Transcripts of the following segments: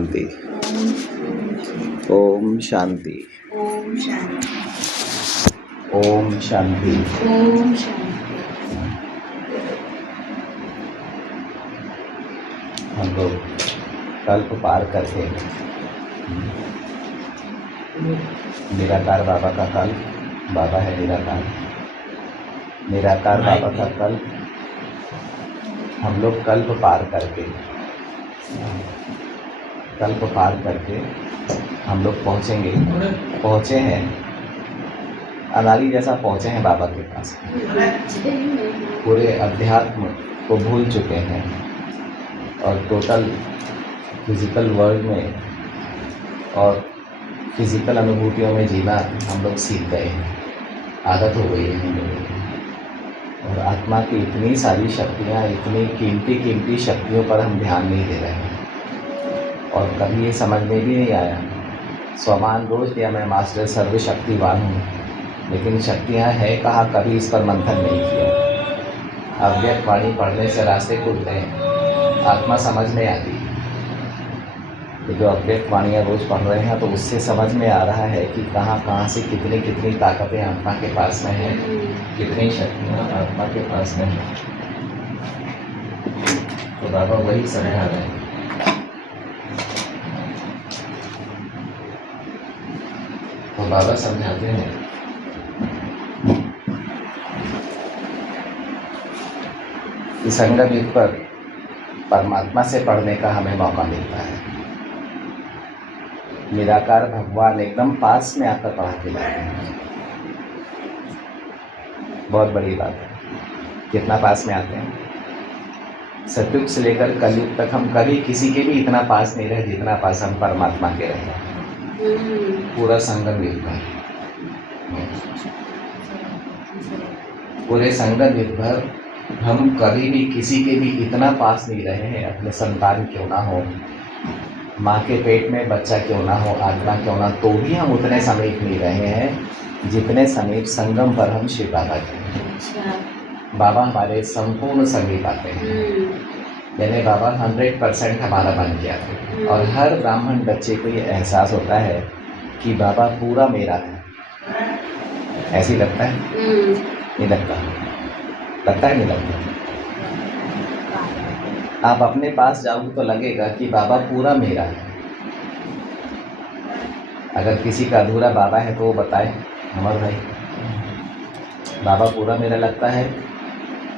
शांति। ओम शांति। ओम शांति। ओम शांति। ओम शांति। हम लोग कल्प पार करके निराकार बाबा का कल्प, बाबा है निराकार, निराकार बाबा का कल्प हम लोग कल्प पार करके हम लोग पहुँचे हैं, अनारी जैसा पहुँचे हैं बाबा के पास। पूरे अध्यात्म को भूल चुके हैं और टोटल फिजिकल वर्ल्ड में और फिजिकल अनुभूतियों में जीना हम लोग सीख गए हैं, आदत हो गई है हम लोगों की। और आत्मा की इतनी सारी शक्तियाँ, इतनी कीमती शक्तियों पर हम ध्यान नहीं दे रहे हैं और कभी ये समझ में भी नहीं आया। स्वमान रोज किया मैं मास्टर सर्वशक्तिवान हूँ, लेकिन शक्तियाँ हैं कहाँ, कभी इस पर मंथन नहीं किया। अव्यक्त वाणी पढ़ने से रास्ते खुलते हैं, आत्मा समझ में आती है। तो जो अव्यक्त वाणियाँ रोज़ पढ़ रहे हैं तो उससे समझ में आ रहा है कि कहाँ से कितनी ताकतें आत्मा के पास में हैं, कितनी शक्तियाँ आत्मा के पास में हैं। तो बाबा वही समझा रहे हैं। तो बाबा समझाते हैं कि संगम युग पर परमात्मा से पढ़ने का हमें मौका मिलता है। निराकार भगवान एकदम पास में आकर पढ़ा के लाते हैं। बहुत बड़ी बात है, कितना पास में आते हैं। सतयुग से लेकर कलयुग तक हम कभी किसी के भी इतना पास नहीं रहे जितना पास हम परमात्मा के रहे। पूरा संगम युग भर, पूरे संगम युग भर हम कभी भी किसी के भी इतना पास नहीं रहे हैं। अपने संतान क्यों ना हो, माँ के पेट में बच्चा क्यों ना हो, आत्मा क्यों ना, तो भी हम उतने समीप नहीं रहे हैं जितने समीप संगम पर हम शिव बाबा के हैं। बाबा हमारे संपूर्ण समीप आते हैं, यानी बाबा 100% हमारा बन गया है। और हर ब्राह्मण बच्चे को ये एहसास होता है कि बाबा पूरा मेरा है। ऐसे ही लगता है? नहीं लगता? लगता है नहीं लगता? आप अपने पास जाओगे तो लगेगा कि बाबा पूरा मेरा है। अगर किसी का अधूरा बाबा है तो वो बताए अमर भाई, बाबा पूरा मेरा लगता है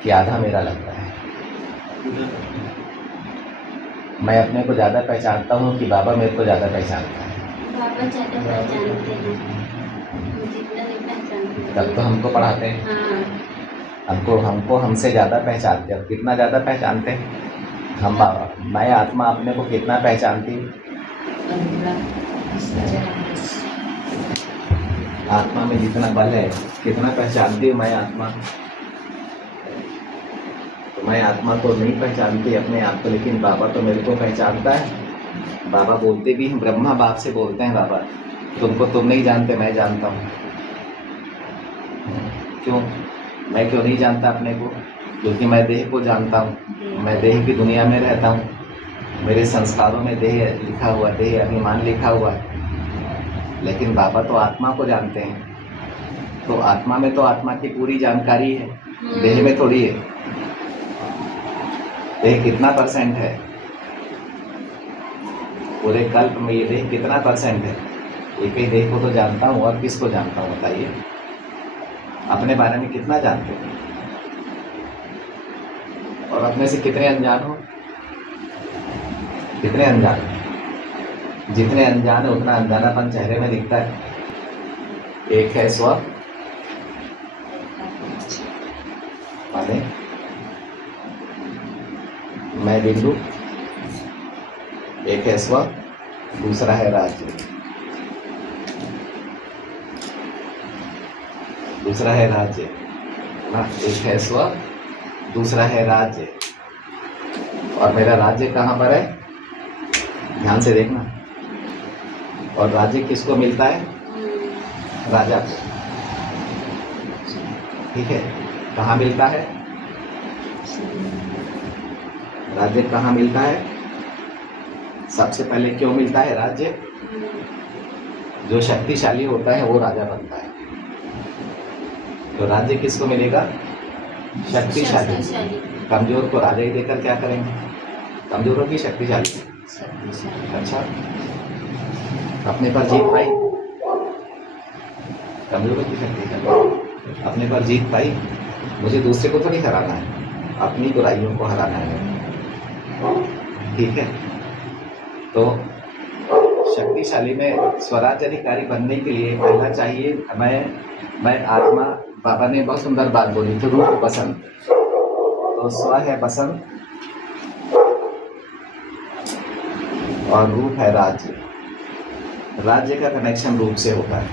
कि आधा मेरा लगता है? मैं अपने को ज़्यादा पहचानता हूँ कि बाबा मेरे को ज़्यादा पहचानता है? बाबा ज़्यादा पहचानते हैं, जितना नहीं पहचानते। तब तो हमको पढ़ाते हैं। हमको हमसे ज़्यादा पहचानते हैं। अब कितना ज़्यादा पहचानते हैं हम बाबा? मैं आत्मा अपने को कितना पहचानती हूँ? आत्मा में जितना बल है कितना पहचानती हूँ मैं आत्मा? तो मैं आत्मा को नहीं पहचानती अपने आप को, लेकिन बाबा तो मेरे को पहचानता है। बाबा बोलते भी हैं, ब्रह्मा बाप से बोलते हैं बाबा, तुमको तुम नहीं जानते, मैं जानता हूँ। क्यों? मैं क्यों नहीं जानता अपने को? क्योंकि मैं देह को जानता हूँ, मैं देह की दुनिया में रहता हूँ। मेरे संस्कारों में देह लिखा हुआ, देह अभिमान लिखा हुआ है। लेकिन बाबा तो आत्मा को जानते हैं, तो आत्मा में तो आत्मा की पूरी जानकारी है, देह में थोड़ी है। देह कितना % है पूरे कल्प में? ये देह कितना % है? एक ही देह को तो जानता हूँ, और किसको जानता हूँ बताइए? अपने बारे में कितना जानते हो? और अपने से कितने अनजान हो? कितने अनजान? जितने अनजान है उतना अनजानापन चेहरे में दिखता है। एक है स्व माने मैं बिंदु, एक है स्व, दूसरा है राज्य। दूसरा है राज्य ना, एक है स्व, दूसरा है राज्य। और मेरा राज्य कहाँ पर है? ध्यान से देखना। और राज्य किसको मिलता है? राजा को। ठीक है, कहाँ मिलता है राज्य? कहाँ मिलता है? सबसे पहले क्यों मिलता है राज्य? जो शक्तिशाली होता है वो राजा बनता है। तो राज्य किसको मिलेगा? शक्तिशाली। कमजोर को राजा ही देकर क्या करेंगे? कमजोरों की शक्तिशाली। अच्छा, अपने पर जीत पाई, कमजोरों की शक्तिशाली, अपने पर जीत पाई। मुझे दूसरे को थोड़ी हराना है, अपनी बुराइयों को हराना है। ठीक है, तो शक्तिशाली में स्वराज अधिकारी बनने के लिए पहला चाहिए मैं आत्मा। बाबा ने बहुत सुंदर बात बोली थी, रूप बसंत। तो स्व है बसंत और रूप है राज्य। राज्य का कनेक्शन रूप से होता है।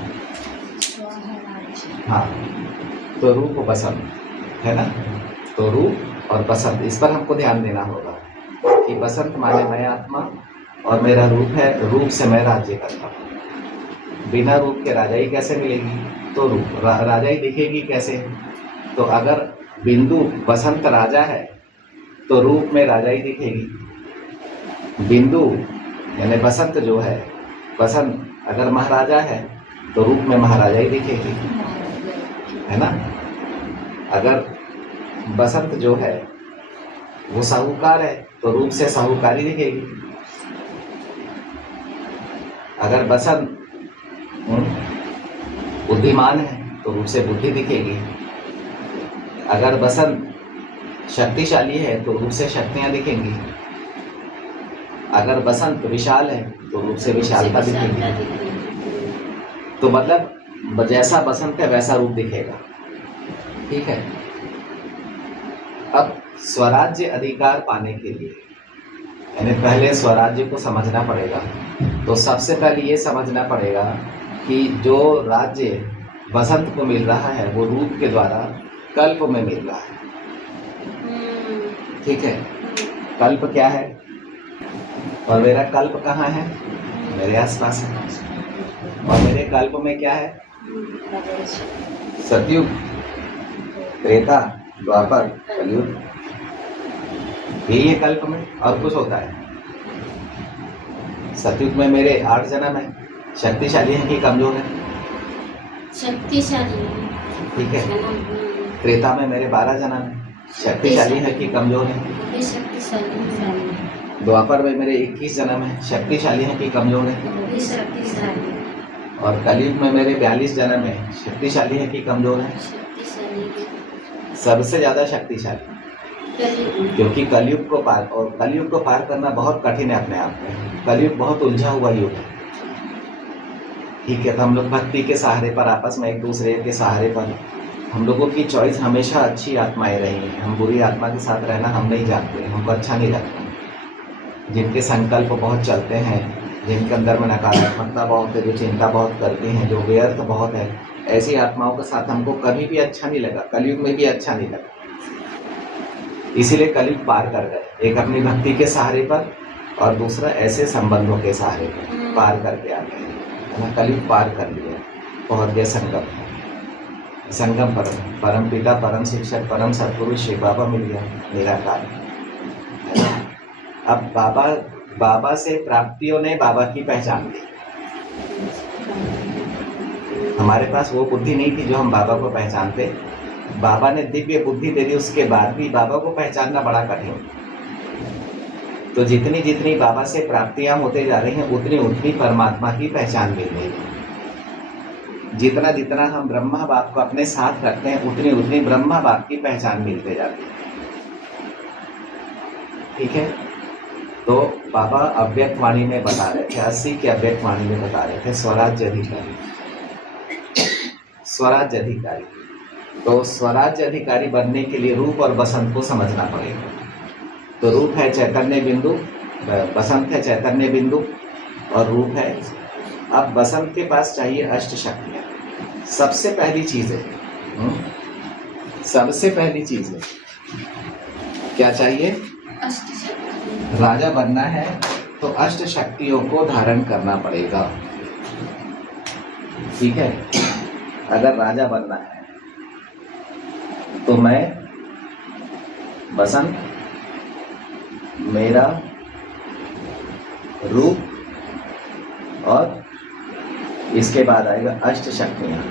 हाँ, तो रूप बसंत है ना। तो रूप और बसंत, इस पर हमको ध्यान देना होगा कि बसंत माने मैं आत्मा और मेरा रूप है, रूप से मैं राज्य करता हूँ। बिना रूप के राजाई कैसे मिलेगी? तो रूप राजाई दिखेगी कैसे? तो अगर बिंदु बसंत राजा है तो रूप में राजाई दिखेगी। बिंदु यानी बसंत जो है, बसंत अगर महाराजा है तो रूप में महाराजाई दिखेगी, है ना। अगर बसंत जो है वो साहूकार है तो रूप से साहूकारी दिखेगी। अगर बसंत बुद्धिमान है तो रूप से बुद्धि दिखेगी। अगर बसंत शक्तिशाली है तो रूप से शक्तियां दिखेंगी। अगर बसंत विशाल है तो रूप से विशालता दिखेगी। तो मतलब जैसा बसंत है वैसा रूप दिखेगा। ठीक है। अब स्वराज्य अधिकार पाने के लिए यानी पहले स्वराज्य को समझना पड़ेगा। तो सबसे पहले ये समझना पड़ेगा कि जो राज्य बसंत को मिल रहा है वो रूप के द्वारा कल्प में मिल रहा है। ठीक है, कल्प क्या है? और मेरा कल्प कहाँ है? मेरे आसपास है। और मेरे कल्प में क्या है? सतयुग, त्रेता, द्वापर, कलयुग, यही है कल्प में। और कुछ होता है? सतयुग में मेरे 8 जन्म है। शक्तिशाली है कि कमजोर है? शक्तिशाली। ठीक है। त्रेता में मेरे 12 जन्म है। शक्तिशाली है कि कमजोर है? शक्तिशाली। द्वापर में मेरे 21 जन्म है। शक्तिशाली है कि कमजोर है? शक्तिशाली। और कलयुग में मेरे 42 जन्म है। शक्तिशाली है कि कमजोर है? शक्तिशाली। सबसे ज्यादा शक्तिशाली, क्योंकि कलयुग को पार करना बहुत कठिन है अपने आप में। कलयुग बहुत उलझा हुआ युग है। ठीक है, तो हम लोग भक्ति के सहारे पर, आपस में एक दूसरे के सहारे पर, हम लोगों की चॉइस हमेशा अच्छी आत्माएं रही हैं। हम बुरी आत्मा के साथ रहना हम नहीं जानते, हमको अच्छा नहीं लगता। जिनके संकल्प बहुत चलते हैं, जिनके अंदर में नकारात्मकता बहुत है, जो चिंता बहुत करती हैं, जो व्यर्थ बहुत है, ऐसी आत्माओं के साथ हमको कभी भी अच्छा नहीं लगा, कलयुग में भी अच्छा नहीं लगा। इसीलिए कलयुग पार कर गए, एक अपनी भक्ति के सहारे पर और दूसरा ऐसे संबंधों के सहारे पर पार करके आ गए। कलयुग पार कर लिया, पहुंच गए संगम परम पिता, परम शिक्षक, परम सतपुरुष शिव बाबा मिल गया, निराकार। अब बाबा से प्राप्तियों ने बाबा की पहचान दी। हमारे पास वो बुद्धि नहीं थी जो हम बाबा को पहचानते। बाबा ने दिव्य बुद्धि दे दी, उसके बाद भी बाबा को पहचानना बड़ा कठिन। तो जितनी जितनी बाबा से प्राप्तियां होते जा रही हैं उतनी उतनी परमात्मा की पहचान मिल रही है। जितना जितना हम ब्रह्मा बाप को अपने साथ रखते हैं उतनी उतनी ब्रह्मा बाप की पहचान मिलते जाती है। ठीक है, तो बाबा अव्यक्त वाणी में बता रहे थे, 80 के अव्यक्त वाणी में बता रहे थे स्वराज्य अधिकारी। स्वराज्य अधिकारी, तो स्वराज्य अधिकारी बनने के लिए रूप और बसंत को समझना पड़ेगा। तो रूप है चैतन्य बिंदु, बसंत है चैतन्य बिंदु और रूप है। अब बसंत के पास चाहिए अष्ट शक्तियाँ। सबसे पहली चीज है क्या चाहिए? अष्ट शक्ति। राजा बनना है तो अष्ट शक्तियों को धारण करना पड़ेगा। ठीक है, अगर राजा बनना है तो मैं बसंत, मेरा रूप और इसके बाद आएगा अष्ट शक्तियाँ।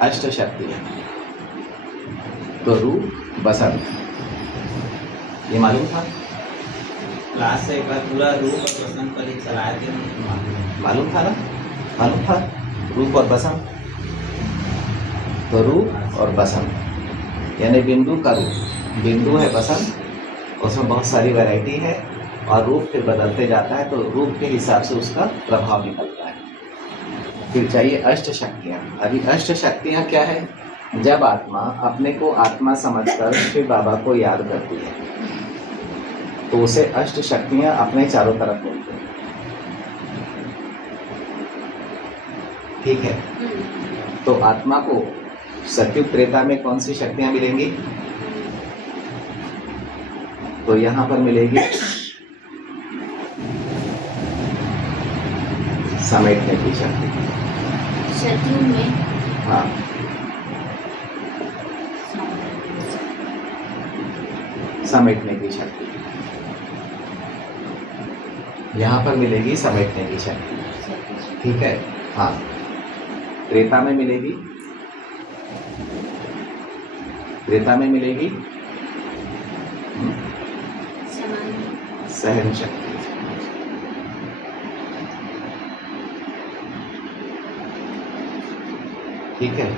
अष्ट शक्तियाँ तो रूप बसंत, ये मालूम था? क्लास से एक बार पूरा रूप और बसंत पर ही चलाए थे। मालूम था ना? मालूम था रूप और बसंत। तो रूप और बसंत यानी बिंदु का रूप, बिंदु है बसंत, उसमें बहुत सारी वैरायटी है और रूप फिर बदलते जाता है, तो रूप के हिसाब से उसका प्रभाव निकलता है। फिर चाहिए अष्ट शक्तियाँ। अभी अष्ट शक्तियाँ क्या है? जब आत्मा अपने को आत्मा समझकर शिव बाबा को याद करती है तो उसे अष्ट शक्तियाँ अपने चारों तरफ मिलती हैं। ठीक है, तो आत्मा को सत्युग त्रेता में कौन सी शक्तियाँ मिलेंगी? तो यहाँ पर मिलेगी समेटने की शक्ति। सतयुग में हाँ, समेटने की शक्ति यहाँ पर मिलेगी, समेटने की शक्ति। ठीक है, हाँ। त्रेता में मिलेगी, त्रेता में मिलेगी सहन शक्ति। ठीक है,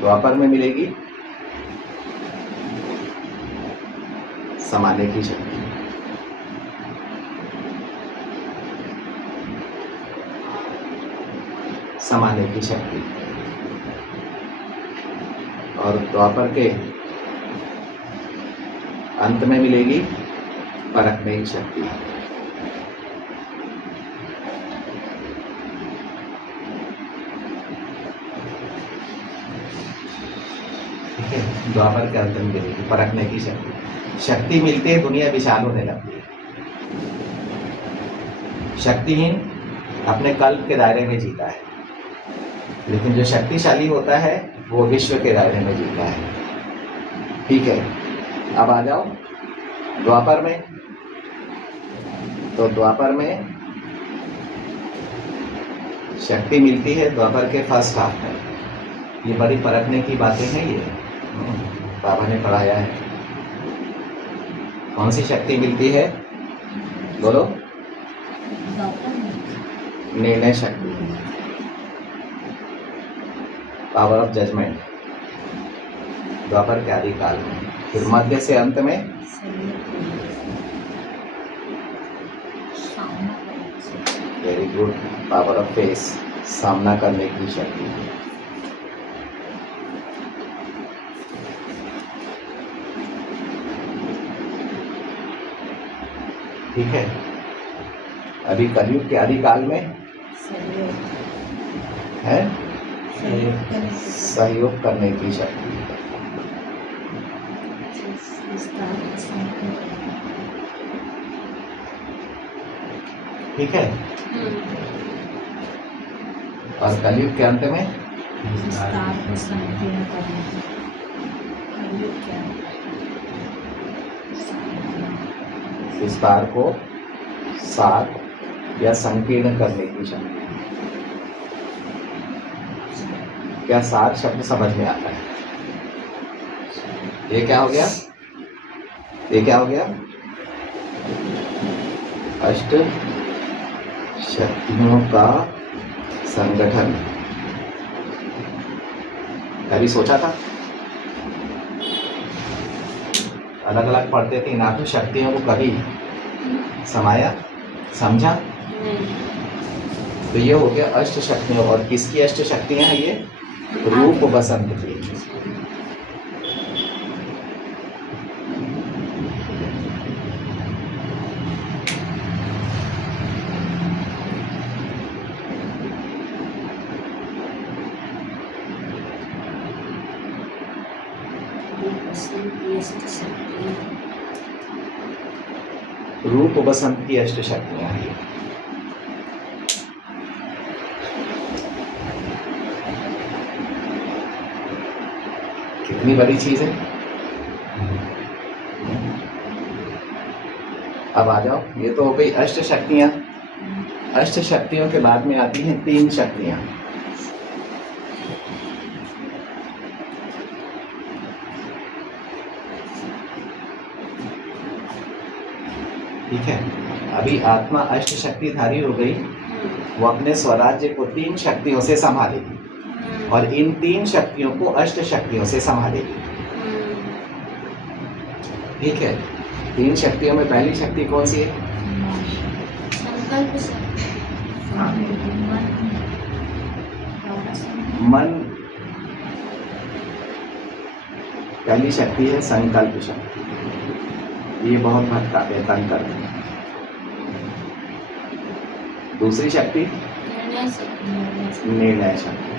द्वापर में मिलेगी समाने की शक्ति। समाने की शक्ति और द्वापर के अंत में मिलेगी परखने की शक्ति। ठीक है, द्वापर के अंत में मिलेगी परखने की शक्ति। शक्ति मिलते ही दुनिया विशाल होने लगती है। शक्तिहीन अपने कल्प के दायरे में जीता है, लेकिन जो शक्तिशाली होता है वो विश्व के दायरे में जीता है। ठीक है, अब आ जाओ द्वापर में। तो द्वापर में शक्ति मिलती है द्वापर के फर्स्ट हाफ में। ये बड़ी परखने की बातें हैं, ये बाबा ने पढ़ाया है। कौन सी शक्ति मिलती है? बोलो। निर्णय शक्ति, पावर ऑफ जजमेंट, द्वापर के आदि काल में। फिर मध्य से अंत में very good, power of face, सामना करने की शक्ति। ठीक है, अभी कलयुग के आदि काल में है सहयोग करने की शक्ति। ठीक है, और कलयुग के अंत में विस्तार को सार या संकीर्ण करने की शक्ति। क्या सार शब्द समझ में आता है? ये क्या हो गया? ये क्या हो गया? अष्ट शक्तियों का संगठन। कभी सोचा था? अलग अलग पढ़ते थे ना, तो शक्तियों को कभी समाया, समझा? तो ये हो गया अष्ट शक्तियों। और किसकी अष्ट शक्तियां हैं ये? रूप बसंत की। रूप बसंत की अष्ट शक्तियां हैं। कितनी बड़ी चीज है। अब आ जाओ, ये तो हो गई अष्ट शक्तियां। अष्ट शक्तियों के बाद में आती हैं 3 शक्तियां। ठीक है, अभी आत्मा अष्ट शक्तिधारी हो गई, वो अपने स्वराज्य को 3 शक्तियों से संभालेगी और इन 3 शक्तियों को अष्ट शक्तियों से संभालेगी। ठीक है, 3 शक्तियों में पहली शक्ति कौन सी है? संकल्प शक्ति। हाँ। मन। पहली शक्ति है संकल्प शक्ति, ये बहुत भटकाते हैं, तंग करते हैं। दूसरी शक्ति निर्णय शक्ति। निर्णय शक्ति,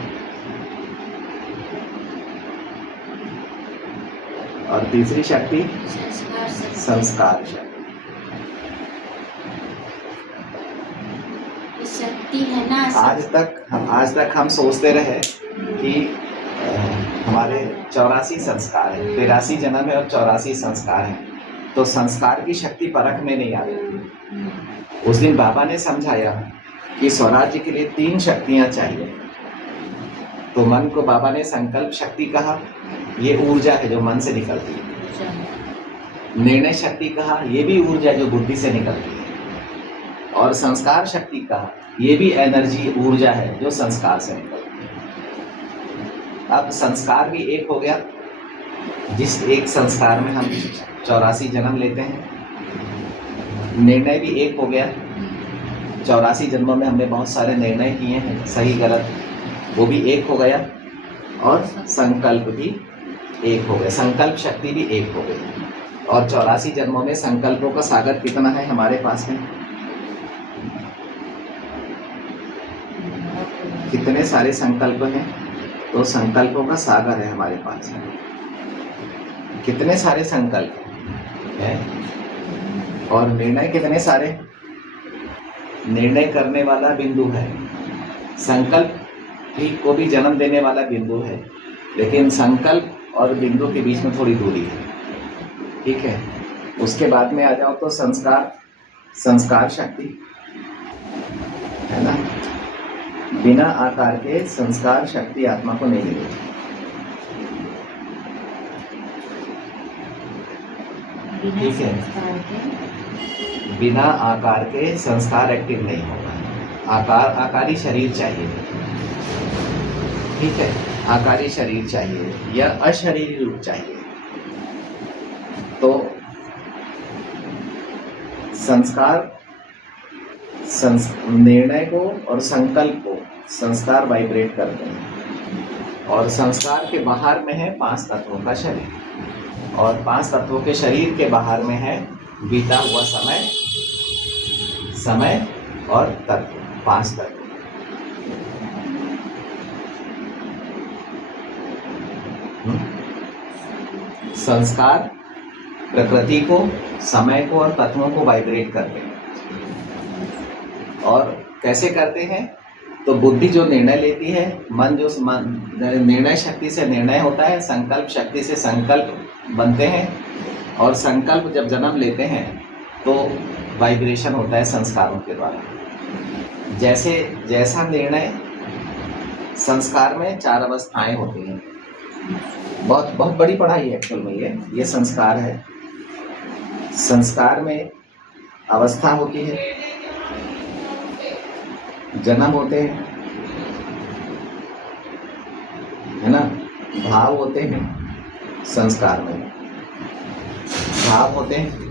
और तीसरी शक्ति संस्कार शक्ति। संस्कार शक्ति। ये शक्ति है ना, आज तक हम सोचते रहे कि हमारे 84 संस्कार हैं, 83 जन्म है और 84 संस्कार हैं, तो संस्कार की शक्ति परख में नहीं आ रही। उस दिन बाबा ने समझाया कि स्वराज्य के लिए 3 शक्तियां चाहिए। तो मन को बाबा ने संकल्प शक्ति कहा, ये ऊर्जा है जो मन से निकलती है। निर्णय शक्ति कहा, ये भी ऊर्जा है जो बुद्धि से निकलती है। और संस्कार शक्ति कहा, ये भी एनर्जी ऊर्जा है जो संस्कार से निकलती है। अब संस्कार भी एक हो गया, जिस एक संस्कार में हम 84 जन्म लेते हैं। निर्णय भी एक हो गया, 84 जन्मों में हमने बहुत सारे निर्णय किए हैं, सही गलत, वो भी एक हो गया। और संकल्प भी एक हो गया, संकल्प शक्ति भी एक हो गई। और 84 जन्मों में संकल्पों का सागर कितना है हमारे पास में? कितने सारे संकल्प हैं? तो संकल्पों का सागर है हमारे पास में। कितने सारे संकल्प हैं? और निर्णय कितने सारे? निर्णय करने वाला बिंदु है, संकल्प भी को भी जन्म देने वाला बिंदु है, लेकिन संकल्प और बिंदु के बीच में थोड़ी दूरी है। ठीक है, उसके बाद में आ जाओ तो संस्कार शक्ति है ना। बिना आकार के संस्कार शक्ति आत्मा को नहीं मिलेगी। ठीक है, बिना आकार के संस्कार एक्टिव नहीं होगा। आकारी शरीर चाहिए। ठीक है, आकारी शरीर चाहिए या अशरीरी रूप चाहिए। तो संस्कार निर्णय को और संकल्प को संस्कार वाइब्रेट करते हैं। और संस्कार के बाहर में है 5 तत्वों का शरीर, और 5 तत्वों के शरीर के बाहर में है बीता हुआ समय और तत्व, 5 तत्व। संस्कार प्रकृति को, समय को और तत्वों को वाइब्रेट करते हैं। और कैसे करते हैं? तो बुद्धि जो निर्णय लेती है, मन जो निर्णय शक्ति से निर्णय होता है, संकल्प शक्ति से संकल्प बनते हैं, और संकल्प जब जन्म लेते हैं तो वाइब्रेशन होता है संस्कारों के द्वारा। जैसा निर्णय, संस्कार में 4 अवस्थाएं होती हैं। बहुत बड़ी पढ़ाई है एक्चुअल में ये संस्कार है। संस्कार में अवस्था होती है, जन्म होते हैं, है ना, भाव होते हैं, संस्कार में भाव होते हैं,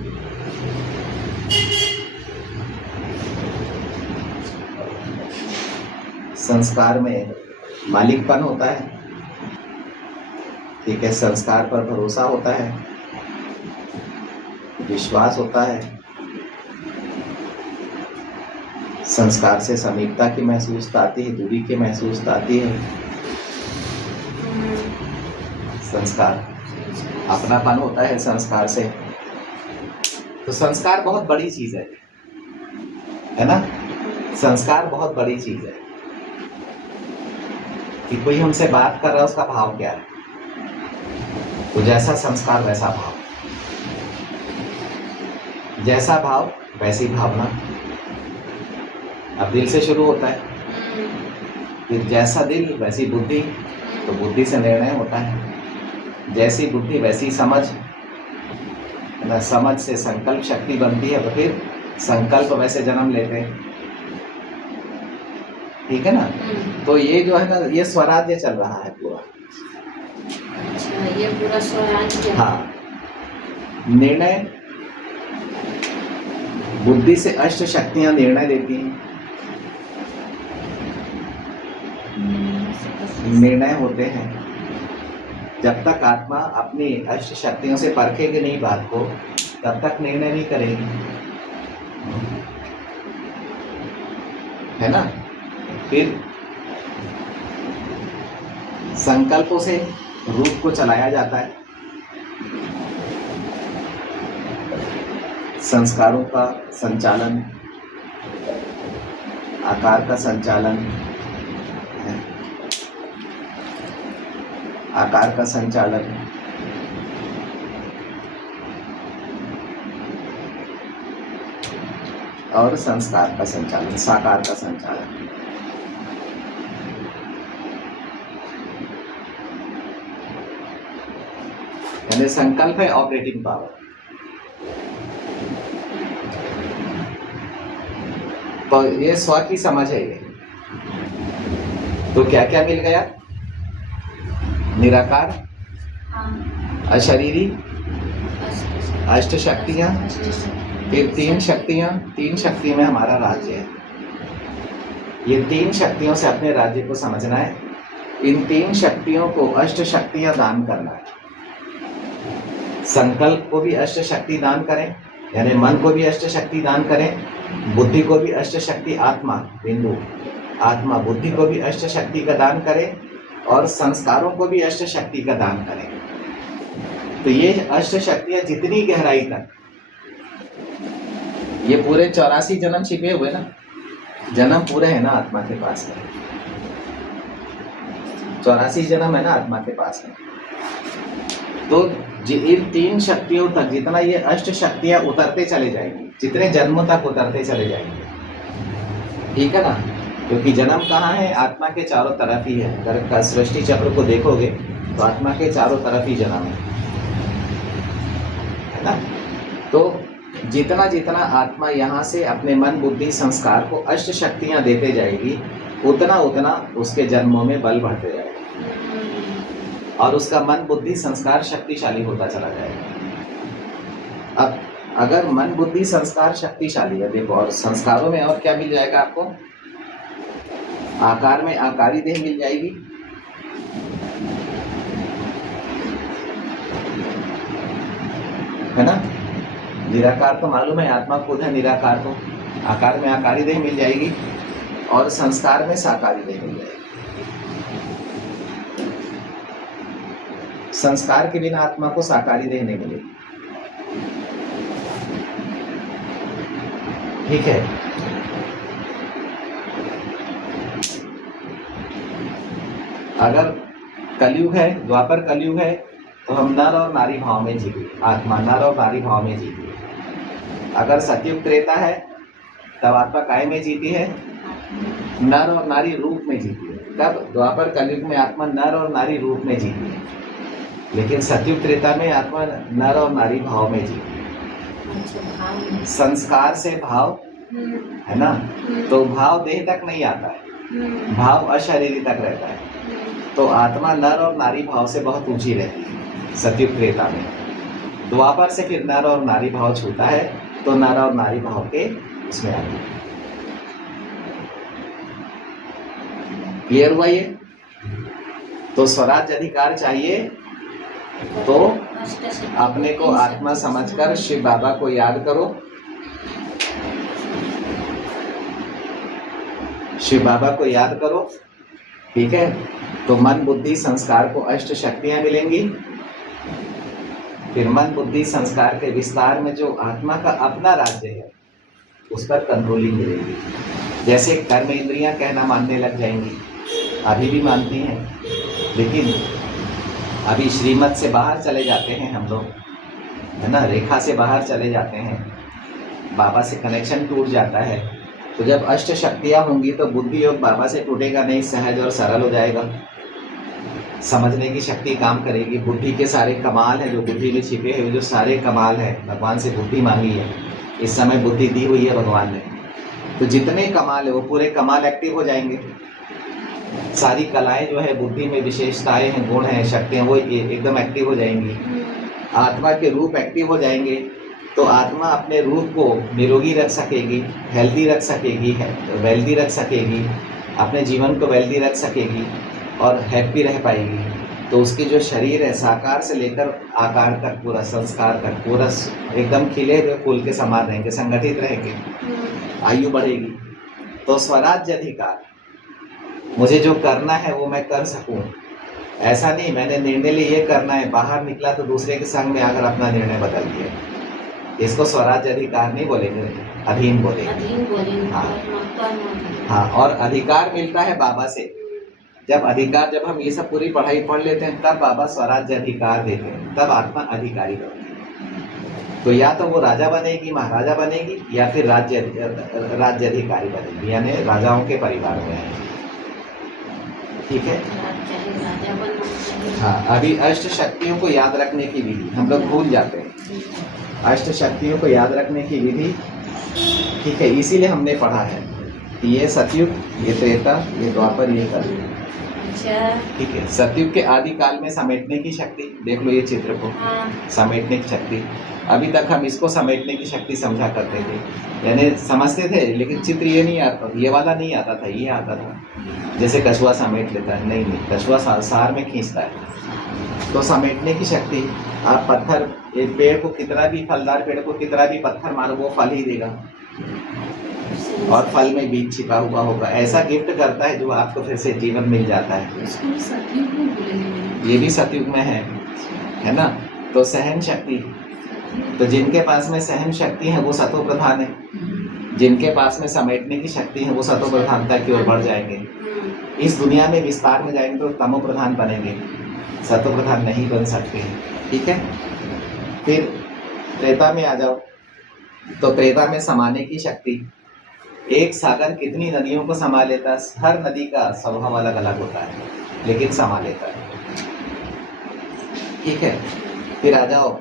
संस्कार में मालिकपन होता है। ठीक है, संस्कार पर भरोसा होता है, विश्वास होता है, संस्कार से समीपता की महसूस आती है, दूरी की महसूस आती है। संस्कार अपनापन होता है संस्कार से। तो संस्कार बहुत बड़ी चीज है ना। संस्कार बहुत बड़ी चीज है कि कोई हमसे बात कर रहा है, उसका भाव क्या है। तो जैसा संस्कार वैसा भाव, जैसा भाव वैसी भावना। अब दिल से शुरू होता है, फिर जैसा दिल वैसी बुद्धि, तो बुद्धि से निर्णय होता है, जैसी बुद्धि वैसी समझ, ना समझ से संकल्प शक्ति बनती है, तो फिर संकल्प वैसे जन्म लेते हैं। ठीक है ना। तो ये जो है ना, ये स्वराज्य चल रहा है पूरा। अच्छा, ये पूरा स्वराज्य है। हाँ, निर्णय बुद्धि से अष्ट शक्तियां निर्णय देती हैं, निर्णय होते हैं। जब तक आत्मा अपनी अष्ट शक्तियों से परखेगी नहीं बात को, तब तक निर्णय नहीं करेगी, है ना। फिर संकल्पों से रूप को चलाया जाता है, संस्कारों का संचालन, आकार का संचालन, आकार का संचालन, और संस्कार का संचालन, साकार का संचालन। यानी संकल्प है ऑपरेटिंग पावर। तो ये स्व की समझ है ये। तो क्या क्या मिल गया? निराकार, अशरीरी, अष्ट शक्तियां, फिर तीन शक्तियां। तीन शक्ति में हमारा राज्य है। ये तीन शक्तियों से अपने राज्य को समझना है। इन तीन शक्तियों को अष्ट शक्तियां दान करना है। संकल्प को भी अष्ट शक्ति दान करें, यानी मन को भी अष्ट शक्ति दान करें, बुद्धि को भी अष्ट शक्ति, आत्मा बिंदु आत्मा बुद्धि को भी अष्ट शक्ति का दान करें, और संस्कारों को भी अष्ट शक्ति का दान करें। तो ये अष्ट शक्तियां जितनी गहराई तक, ये पूरे 84 जन्म छिपे हुए ना, जन्म पूरे है ना आत्मा के पास में, 84 जन्म है ना आत्मा के पास में। तो इन तीन शक्तियों तक जितना ये अष्ट शक्तियां उतरते चले जाएंगी, जितने जन्मों तक उतरते चले जाएंगे, ठीक है ना। क्योंकि जन्म कहाँ है? आत्मा के चारों तरफ ही है। अगर सृष्टि चक्र को देखोगे तो आत्मा के चारों तरफ ही जन्म है ना। तो जितना जितना आत्मा यहाँ से अपने मन बुद्धि संस्कार को अष्ट शक्तियाँ देते जाएगी, उतना उतना उसके जन्मों में बल बढ़ते जाएगा, और उसका मन बुद्धि संस्कार शक्तिशाली होता चला जाएगा। अब अगर मन बुद्धि संस्कार शक्तिशाली है, देखो, और संस्कारों में और क्या मिल जाएगा आपको? आकार में आकारी देह मिल जाएगी, है ना। निराकार तो मालूम है, आत्मा खुद है निराकार। तो आकार में आकारी देह मिल जाएगी, और संस्कार में साकारी देह मिल जाएगी। संस्कार के बिना आत्मा को साकारी देह नहीं मिलेगी, ठीक है। अगर कलयुग है, द्वापर कलयुग है, तो हम नर और नारी भाव में जीते, आत्मा नर और नारी भाव में जीती है। अगर सतयुग त्रेता है, तब आत्मा काय में जीती है? नर और नारी रूप में जीती है। तब द्वापर कलयुग में आत्मा नर और नारी रूप में जीती है, लेकिन सतयुग त्रेता में आत्मा नर और नारी भाव में जीती है। संस्कार से भाव, है ना, तो भाव देह तक नहीं आता है, भाव अशरीरी तक रहता है। तो आत्मा नर और नारी भाव से बहुत ऊंची रहती है सतयुग त्रेता में। द्वापर से फिर नर और नारी भाव छूता है, तो नर और नारी भाव के उसमें आती है। क्लियर हुआ ये? तो स्वराज अधिकार चाहिए तो अपने को आत्मा समझकर शिव बाबा को याद करो, शिव बाबा को याद करो, ठीक है। तो मन बुद्धि संस्कार को अष्ट शक्तियां मिलेंगी। फिर मन बुद्धि संस्कार के विस्तार में जो आत्मा का अपना राज्य है, उस पर कंट्रोलिंग मिलेगी। जैसे कर्म इंद्रियां कहना मानने लग जाएंगी, अभी भी मानती हैं, लेकिन अभी श्रीमत से बाहर चले जाते हैं हम लोग, है ना, रेखा से बाहर चले जाते हैं, बाबा से कनेक्शन टूट जाता है। तो जब अष्ट शक्तियाँ होंगी तो बुद्धि योग बाबा से टूटेगा नहीं, सहज और सरल हो जाएगा। समझने की शक्ति काम करेगी, बुद्धि के सारे कमाल हैं जो बुद्धि में छिपे हैं, जो सारे कमाल है भगवान से बुद्धि मांगी है, इस समय बुद्धि दी हुई है भगवान ने, तो जितने कमाल है वो पूरे कमाल एक्टिव हो जाएंगे। सारी कलाएं जो है बुद्धि में, विशेषताएं हैं, गुण हैं, शक्तियाँ, वो एकदम एक्टिव हो जाएंगी। आत्मा के रूप एक्टिव हो जाएंगे तो आत्मा अपने रूप को निरोगी रख सकेगी, हेल्दी रख सकेगी, वेल्दी रख सकेगी, अपने जीवन को वेल्दी रख सकेगी और हैप्पी रह पाएगी। तो उसके जो शरीर है साकार से लेकर आकार तक, पूरा संस्कार तक, पूरा एकदम खिले हुए फूल के समान रहेंगे, संगठित रहेंगे, आयु बढ़ेगी। तो स्वराज्य अधिकार, मुझे जो करना है वो मैं कर सकूं, ऐसा नहीं मैंने निर्णय लिए ये करना है, बाहर निकला तो दूसरे के संग में आकर अपना निर्णय बदल दिया, इसको स्वराज्य अधिकार नहीं बोलेंगे, अधीन बोलेंगे। हाँ, और अधिकार मिलता है बाबा से। जब हम ये सब पूरी पढ़ाई पढ़ लेते हैं तब बाबा स्वराज्य अधिकार देते हैं, तब आत्मा अधिकारी बनती है। तो या तो वो राजा बनेगी, महाराजा बनेगी, या फिर राज्य अधिकारी बनेगी, यानी राजाओं के परिवार में है। ठीक है। हाँ, अभी अष्ट शक्तियों को याद रखने की विधि हम लोग भूल जाते हैं। अष्ट शक्तियों को याद रखने की विधि, ठीक है, इसीलिए हमने पढ़ा है। ये सतयुग, ये त्रेता, ये द्वापर, ये कलयुग। ठीक है। सतयुग के आदि काल में समेटने की शक्ति, देख लो ये चित्र को, समेटने की शक्ति। अभी तक हम इसको समेटने की शक्ति समझा करते थे, यानी समझते थे, लेकिन चित्र ये नहीं आता, ये वाला नहीं आता था, ये आता था। जैसे कछुआ समेट लेता है, नहीं, कछुआ सार में खींचता है। तो समेटने की शक्ति, आप पत्थर, एक पेड़ को कितना भी, फलदार पेड़ को कितना भी पत्थर मारो वो फल ही देगा, और फल में बीज छिपा हुआ होगा। ऐसा गिफ्ट करता है जो आपको फिर से जीवन मिल जाता है। ये भी सतयुग में है ना। तो सहन शक्ति, तो जिनके पास में सहन शक्ति है वो सतो प्रधान है, जिनके पास में समेटने की शक्ति है वो सतो प्रधानता की ओर बढ़ जाएंगे। इस दुनिया में विस्तार में जाएंगे तो तमो प्रधान बनेंगे, सतो प्रधान नहीं बन सकते। ठीक है। फिर त्रेता में आ जाओ, तो त्रेता में समाने की शक्ति, एक सागर कितनी नदियों को समा लेता है, हर नदी का स्वभाव अलग अलग होता है, लेकिन समा लेता है। ठीक है। फिर आ जाओ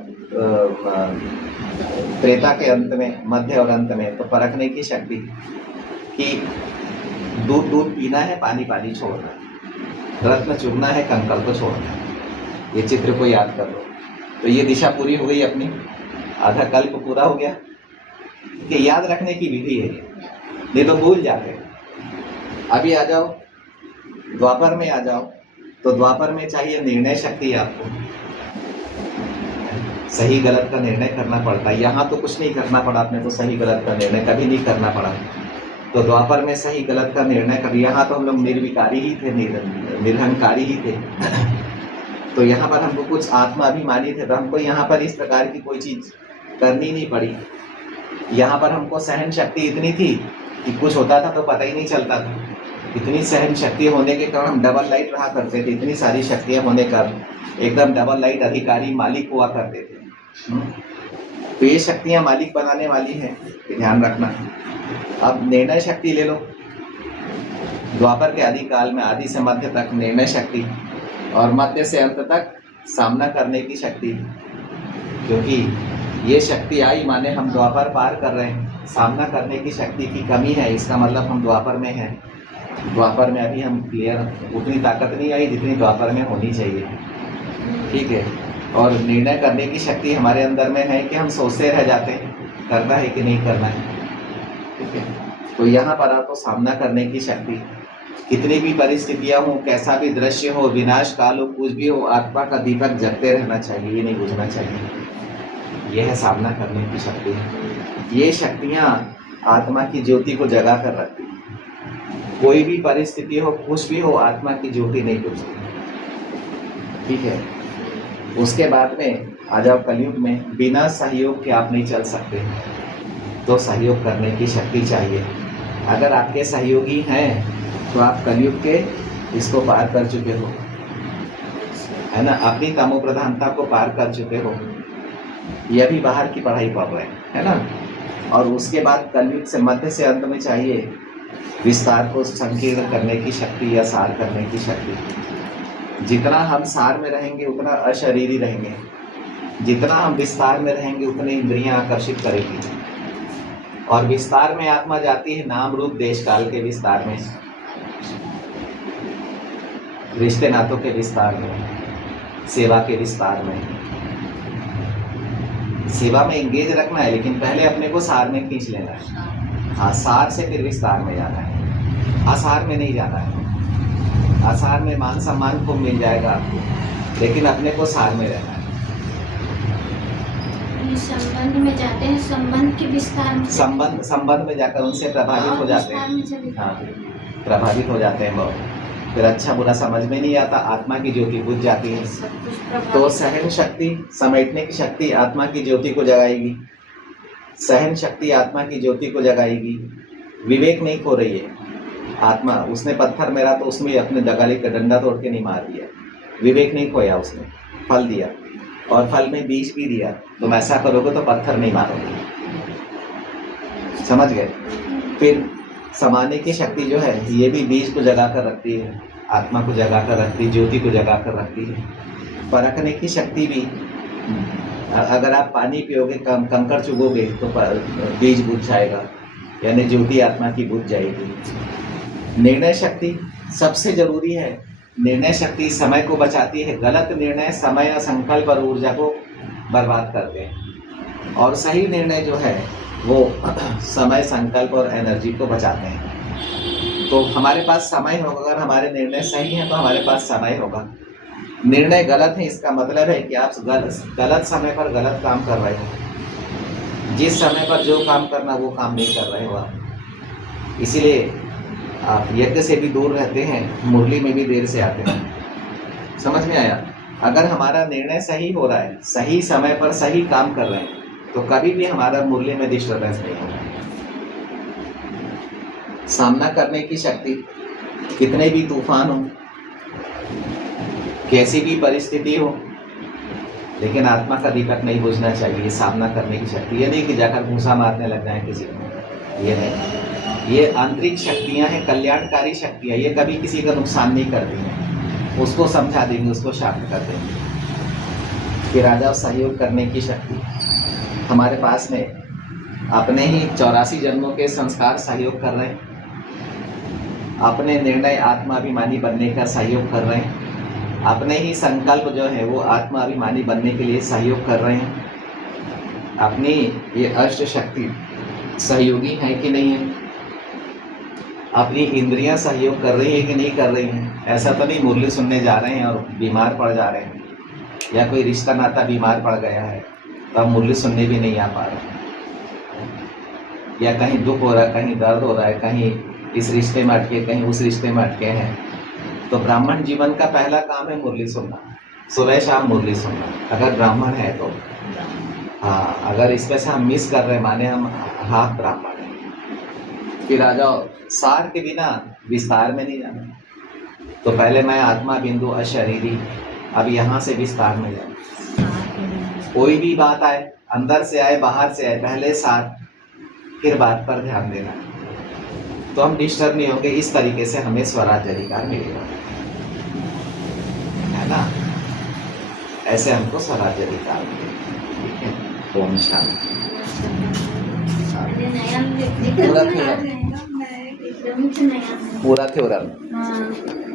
त्रेता के अंत में, मध्य और अंत में, तो परखने की शक्ति कि दूध पीना है, पानी छोड़ना है, रत्न चुनना है, कंकड़ को छोड़ना है। ये चित्र को याद कर लो। तो ये दिशा पूरी हो गई अपनी, आधा कल्प पूरा हो गया। कि याद रखने की विधि है, नहीं तो भूल जाते हैं। अभी आ जाओ द्वापर में आ जाओ, तो द्वापर में चाहिए निर्णय शक्ति। आपको सही गलत का निर्णय करना पड़ता है। यहाँ तो कुछ नहीं करना पड़ा, आपने तो सही गलत का निर्णय कभी नहीं करना पड़ा। तो द्वापर में सही गलत का निर्णय कर, यहाँ तो हम लोग निर्विकारी ही थे, निरहंकारी ही थे। तो यहाँ पर हमको कुछ आत्माभिमानी थे, तो हमको यहाँ पर इस प्रकार की कोई चीज करनी नहीं पड़ी। यहाँ पर हमको सहन शक्ति इतनी थी कि कुछ होता था तो पता ही नहीं चलता था। इतनी सहन शक्ति होने के कारण हम डबल लाइट रहा करते थे। इतनी सारी शक्तियाँ होने का एकदम डबल लाइट अधिकारी मालिक हुआ करते थे। तो ये शक्तियाँ मालिक बनाने वाली हैं, ध्यान रखना। अब निर्णय शक्ति ले लो। द्वापर के आदि काल में, आदि से मध्य तक निर्णय शक्ति, और मध्य से अंत तक सामना करने की शक्ति। क्योंकि ये शक्ति आई माने हम द्वापर पार कर रहे हैं, सामना करने की शक्ति की कमी है, इसका मतलब हम द्वापर में हैं। द्वापर में अभी हम क्लियर, उतनी ताकत नहीं आई जितनी द्वापर में होनी चाहिए। ठीक है। और निर्णय करने की शक्ति हमारे अंदर में है कि हम सोचते रह जाते हैं करना है कि नहीं करना है। ठीक है। तो यहाँ पर आपको सामना करने की शक्ति, कितनी भी परिस्थितियाँ हो, कैसा भी दृश्य हो, विनाश काल हो, कुछ भी हो, आत्मा का दीपक जगते रहना चाहिए, ये नहीं बुझना चाहिए। यह है सामना करने की शक्ति। ये शक्तियाँ आत्मा की ज्योति को जगा कर रखती हैं। कोई भी परिस्थिति हो, कुछ भी हो, आत्मा की ज्योति नहीं बुझती। ठीक है। उसके बाद में आ जाओ कलयुग में, बिना सहयोग के आप नहीं चल सकते, तो सहयोग करने की शक्ति चाहिए। अगर आपके सहयोगी हैं तो आप कलयुग के इसको पार कर चुके हो। है ना, अपनी तमो प्रधानता को पार कर चुके हो, यह भी बाहर की पढ़ाई पढ़ रहे हैं, है ना। और उसके बाद कलयुग से मध्य से अंत में चाहिए विस्तार को संकीर्ण करने की शक्ति या सार करने की शक्ति। जितना हम सार में रहेंगे उतना अशरीरी रहेंगे, जितना हम विस्तार में रहेंगे उतनी इंद्रियां आकर्षित करेगी। और विस्तार में आत्मा जाती है नाम रूप देश काल के विस्तार में, रिश्ते नातों के विस्तार में, सेवा के विस्तार में। सेवा में एंगेज रखना है, लेकिन पहले अपने को सार में खींच लेना है। हाँ, सार से फिर विस्तार में जाना है, आसार में नहीं जाना है। आसार में मान सम्मान को मिल जाएगा आपको, लेकिन अपने को सार में रहना है। संबंध में जाते हैं, संबंध के विस्तार में, संबंध में जाकर उनसे प्रभावित हो जाते हैं। हाँ, प्रभावित हो जाते हैं बहुत। फिर अच्छा बुरा समझ में नहीं आता, आत्मा की ज्योति बुझ जाती है। तो सहन शक्ति, समेटने की शक्ति आत्मा की ज्योति को जगाएगी। सहन शक्ति आत्मा की ज्योति को जगाएगी। विवेक नहीं खो रही है आत्मा। उसने पत्थर मेरा तो उसमें अपने दगाली का डंडा तोड़ के नहीं मार दिया, विवेक नहीं खोया उसने, फल दिया और फल में बीज भी दिया। तुम ऐसा करोगे तो पत्थर नहीं मारोगे, समझ गए। फिर समाने की शक्ति जो है ये भी बीज को जगा कर रखती है, आत्मा को जगा कर रखती है, ज्योति को जगा कर रखती है। परखने की शक्ति भी, अगर आप पानी पियोगे, कंकड़ चुगोगे तो बीज बुझ जाएगा, यानी ज्योति आत्मा की बुझ जाएगी। निर्णय शक्ति सबसे जरूरी है। निर्णय शक्ति समय को बचाती है। गलत निर्णय समय, संकल्प और ऊर्जा को बर्बाद करते हैं, और सही निर्णय जो है वो समय, संकल्प और एनर्जी को बचाते हैं। तो हमारे पास समय होगा, अगर हमारे निर्णय सही हैं तो हमारे पास समय होगा। निर्णय गलत है, इसका मतलब है कि आप गलत समय पर गलत काम कर रहे हो। जिस समय पर जो काम करना वो काम नहीं कर रहे हो आप। इसीलिए आप यज्ञ से भी दूर रहते हैं, मुरली में भी देर से आते हैं। समझ में आया। अगर हमारा निर्णय सही हो रहा है, सही समय पर सही काम कर रहे हैं, तो कभी भी हमारा मुरली में डिस्टर्बेंस नहीं होगा। सामना करने की शक्ति, कितने भी तूफान हो, कैसी भी परिस्थिति हो, लेकिन आत्मा का दीपक नहीं बुझना चाहिए। सामना करने की शक्ति, ये नहीं कि जाकर घूसा मारने लग जाए किसी को, ये नहीं। ये आंतरिक शक्तियां हैं, कल्याणकारी शक्तियां। ये कभी किसी का नुकसान नहीं करती हैं, उसको समझा देंगे, उसको शांत कर देंगे। फिर आ जाओ सहयोग करने की शक्ति। हमारे पास में अपने ही 84 जन्मों के संस्कार सहयोग कर रहे हैं, अपने निर्णय आत्माभिमानी बनने का सहयोग कर रहे हैं, अपने ही संकल्प जो है वो आत्माभिमानी बनने के लिए सहयोग कर रहे हैं। अपनी ये अष्ट शक्ति सहयोगी है कि नहीं है, अपनी इंद्रियां सहयोग कर रही है कि नहीं कर रही हैं। ऐसा तो नहीं मुरली सुनने जा रहे हैं और बीमार पड़ जा रहे हैं, या कोई रिश्ता नाता बीमार पड़ गया है तो अब मुरली सुनने भी नहीं आ पा रहे, या कहीं दुख हो रहा है, कहीं दर्द हो रहा है, कहीं इस रिश्ते में अटके, कहीं उस रिश्ते में अटके हैं। तो ब्राह्मण जीवन का पहला काम है मुरली सुनना, सुबह शाम मुरली सुनना, अगर ब्राह्मण है तो। हाँ, अगर इसमें से हम मिस कर रहे माने हम हाफ ब्राह्मण हैं। फिर आ जाओ, सार के बिना विस्तार में नहीं जाना। तो पहले मैं आत्मा बिंदु अशरीरी, अब यहाँ से विस्तार में जाना। कोई भी बात आए, अंदर से आए बाहर से आए, पहले सार फिर बात पर ध्यान देना, तो हम डिस्टर्ब नहीं होंगे। इस तरीके से हमें स्वराज्य अधिकार मिलेगा, है ना। ऐसे हमको स्वराज्य अधिकार मिलेगा। ठीक है, ओम शांति। पूरा थ्योरम। एकदम से नया। पूरा थ्योरम। हाँ।